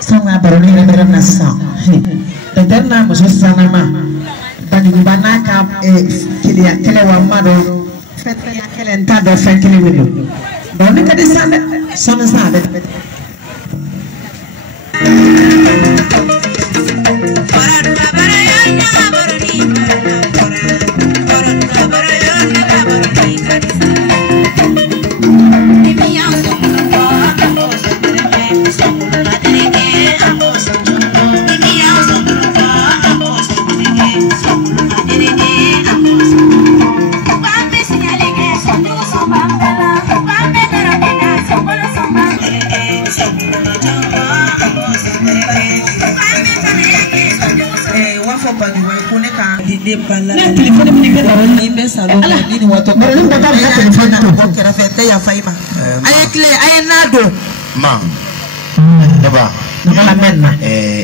Sama baru ni negara nasa. Eterna musuh sana mah. Bagi bana kap kile wamado. Fetnya kile entado fetnya milu. Baru ni kadi sana sana.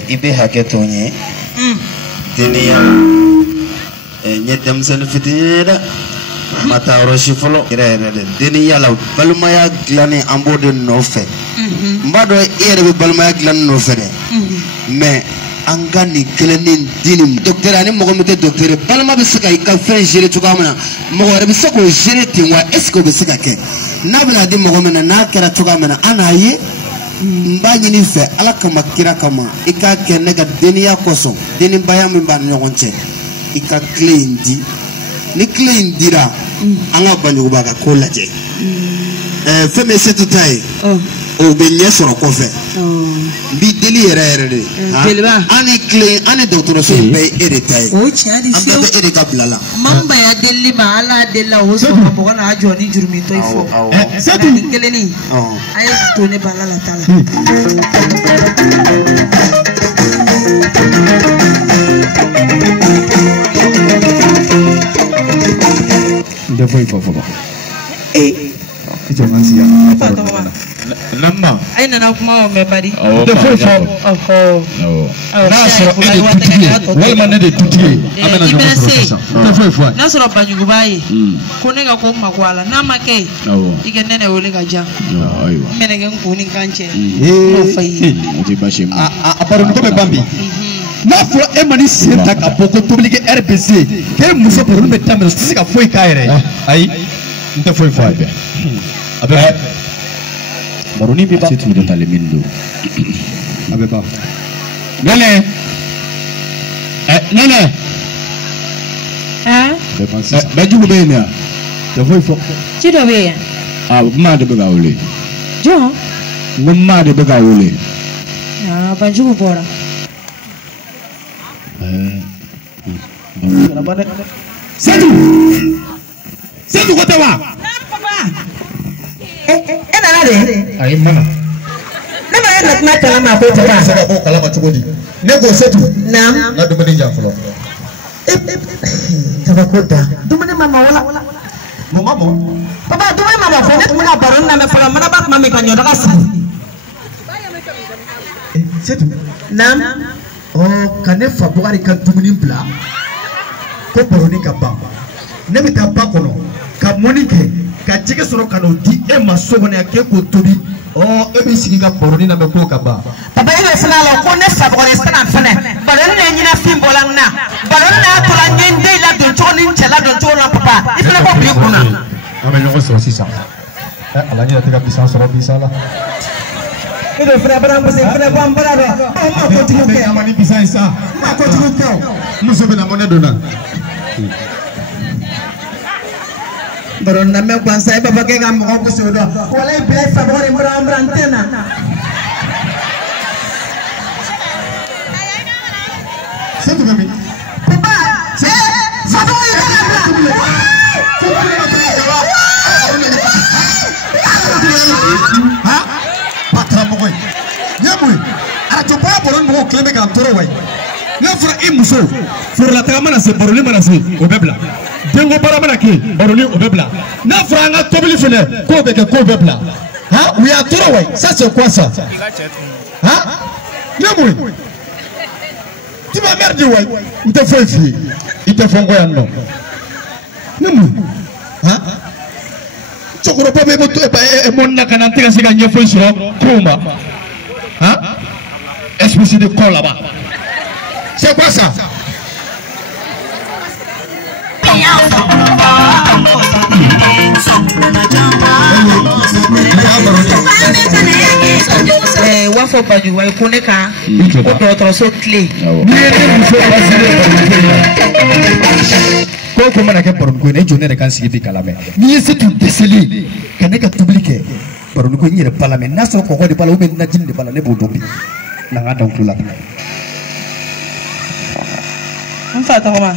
ibe haketonye deniya nyedam sen fitineda mata roshi folo ire deniya la balmaya glani ambode no fe mbado ere be balmaya glani no fe de mais angani kelenin dinim docteur ani mogo mete docteur balma be sika ka fen jere to kamana mogo re be sako jere tinwa est ce que be sika ke nabla di mogo mena na kera to kamana anaye mbanye ni fe ala kama kira kama ika ke nega deniya koso deni baya min ban nyogonche ika clean di ni clean dira anga banyu baga ko laje fe me setu tai o be nyesoro ko fe bi deli yere de ani clean ani docteur so be ere tai o chadi fi amba be ere kablala mamba ya deli ma ala dela o so mo kana ajo ni jurmi to ifo setu keleni ay to ne balala tala ndio foi itu masih ya nama ay nana kuma me bari ndio foi na so ede tutie wala na de tutie amena ndio foi na so banyugo bayi ko ne ga ko makwala na make ike nene wole ga ja aiwa mene ga nguni kanche no fai ati bashi aparo ko be bambi na fo e mani senta ka boko toblige RBC ke muso por me tamel sika foi kaire ai ndio foi be abe baruni biba situ do tale mindu abe ba nene baju be ne da foi fo ci do be ma de be gawle jo ma de be gawle baju bora Setu kota wa nana de ai mana ne ma yana na kala ma ko ta saka ko kala ma chugodi ne go setu na do bani jaflo ta ko da dumane mama wala mo papa dumane mama ko ne kuma baron na me fara mana ba mama ka nyoda ka sa setu oh kane fa bugari kan tumuni bla ko boroni ka ba ne bi ta ba kono ka monike ka jige soro kano di e masogo ne ke ko tobi oh e bi sigi ka boroni na me ko ka ba papa ile sana la ko ne fa bugari sana fane baron ne nyina fim bolang na baron na to la ngende la do choni nchela do chona papa ifle ko bi kuna ame nyoko so sisa ala nyina teka bisa soro bisa la itu frère Abraham c'est frère Bambara ma continue ke amani bisa isa ma continue ke muso bena mone dona baron na me kwanza baba ke ga mo ko so do wala be favore mo rambrantena setu kami papa favore ha patra mo koy nyamuy ara to pa boron mo klebe ga toro way na fura imuso fura la ta mana se boroli mana se o bebla dengo bara mana ke boroli o bebla na fura nga tobili fene ko be ke ko bebla ha we are toro way ça c'est quoi ça ha nyamuy tu vas merde way ite foi fi ite fongo ya no nyamuy ha cɛkɔrɔba bɛ mɔni na ka na n tɛ ka se ka ɲɛfɔli sɔrɔ kow ma espèce de con là-bas c'est quoi ça wafɔ bajuwa ko ne ka ko dɔgɔtɔrɔso tile ko mana kɛ baroniko ye ne jɔ ne yɛrɛ kan sigi bi kala mɛ n'i ye se tun dɛsɛli ka ne ka tobili kɛ baroniko n yɛrɛ bala mɛ n'a sɔrɔ kɔgɔ de b'a la najini de b'a la ne b'o dɔn bi na n ka dan tulo la n fa tɔgɔ ma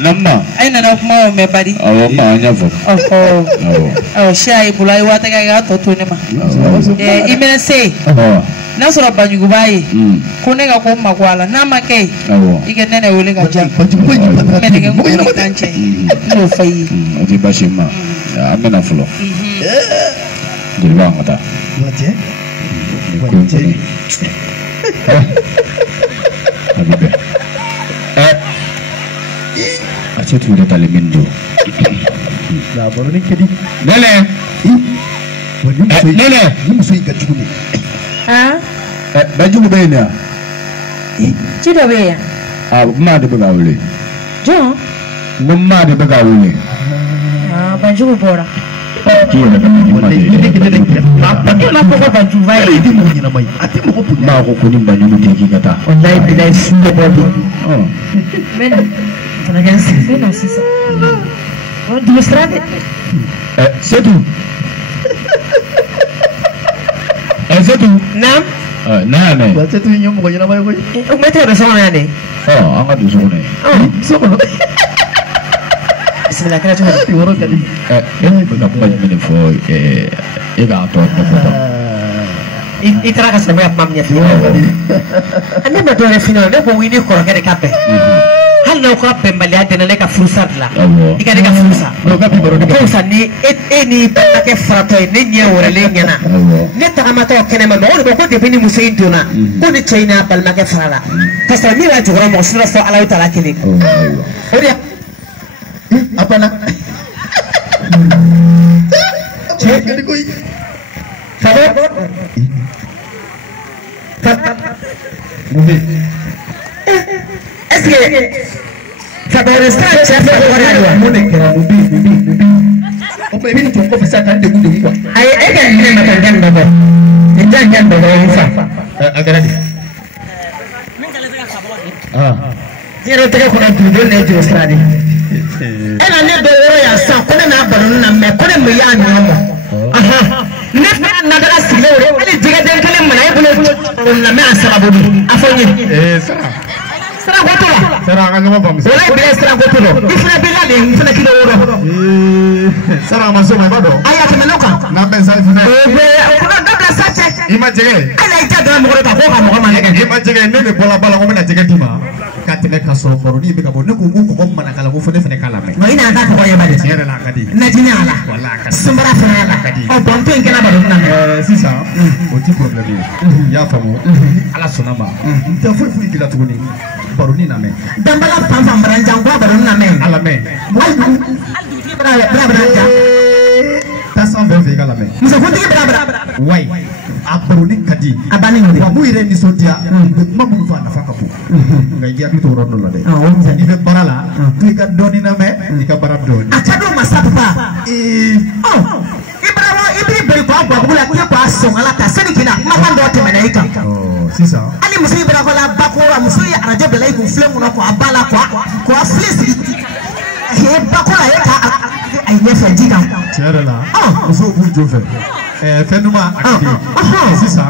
Nama. Ai nana kuma me bari. Awɔ ma anya fɔ. Awɔ si ayi bolo ayi waati ka tɔ to ne ma. I bɛna se. N'a sɔrɔ Banjuguba ye. Ko ne ka ko n mako a la n'a ma kɛ i ka nɛnɛ wele ka diya. N bɛ nɛgɛ ko ni kan cɛ. N y'o fɔ i ye. O tɛ baasi ma an bɛna fɔlɔ. Jeliba an ka taa. A bɛ bɛn. Acha tu udah tali mindu. Nah, baru ni kedi. Nene. Nene. Ni musuh ikat juga ni. Ah? Baju mu bayar ni. Cida bayar. Ah, mana ada begawai? Jo. Mana ada begawai? Ah, baju mu bora. Kira nak mana? Ini kita ni. Apa ni nak kau baju bayar? Ini mu ni namai. Ati mu pun. Mak aku kuning baju mu tinggi kata. Online bila sudah baju. Oh. Men. Ragazzi, non si sa. Due strade. C'est tout. C'est tout. Nam? Nah, nih. C'est tout yang mau nama yang kau. Mesti ada sama ni. Oh, angkat dulu ni. Sama. Bismillah kena cuba. Tiwara kali. Ini bukan baju for ega atau apa. Itra kas nama mamnya. Anda betul ada final. Dia bawa ini korang ada kape. Hal na ko pembali ate na ka furusa la ikane ka furusa no ka bi baro ko sa ni ni pa ke frato ni nya wora le nyana ne ta ma to kene ma no ko de bini musayin dona ko ni china bal ma ke frala pasta mi la jogoro mo sura fo ala taala kini odia apa na che kali koi sabo mubi est-ce que ça peut rester chef de Corée mon écran mubi on peut venir pour faire ça quand de quoi ay kan ne ma kan babo ni kan babo fa agara di Zero tege ko na tudo ne jo stradi ena ne do woro ya sa ko na baro na me ko ne me ya nyamo aha ne na dara sile woro ali diga den kale mana e bolo na me asaba bodu afonye sara gotola sara nganga ma bam wala be sara gotola ifna bila le ifna kilo woro sara ma so ma bado aya te meloka na ben sa ifna be ko na dabla sache ima jege ala ita da mo ta ko ka mo ma ne ima jege ne le bola bala ko na jege tima ka teme ka so baro ni be ka bo ne ko ko mana kala ko fone fene kala me no ina ka ko ya bade yere la kadi na jinya ala wala ka sumbara fa ala kadi o bon to en kana bado na si ça o ti problème ya famo ala sonama nta fo fu igila tuguni baro ni na me dambala pam pam branjang ko bado na me ala me bra ja ta san ve igala me muso kunti bra wai a baro ni kadi abani ngode wa mu ire ni sotia be ma mu fa na fa ka fu ngai dia ki to ro la de ni be barala tu ka doni na me ni ka barab doni atado masapa ibrahima ibri be ko agba bula ke ko aso ala ta sani kina mama ndo te malaika si ça ali muso ibrahima ko la bakora muso ya arajo be lai ku flemu no ko abala ko aflisi he bakora ye ka ai ne fa jiga tiara la muso bu jofe fenuma akidi si ça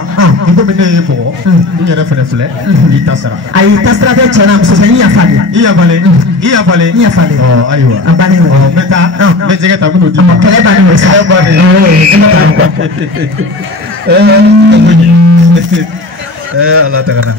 ko me ne ko ni yere fene fle ni tasara ai tasara de chana muso sani ya fali iya vale oh aywa abani oh meta me jege ta mu di kale bani mo sa Allah ta kana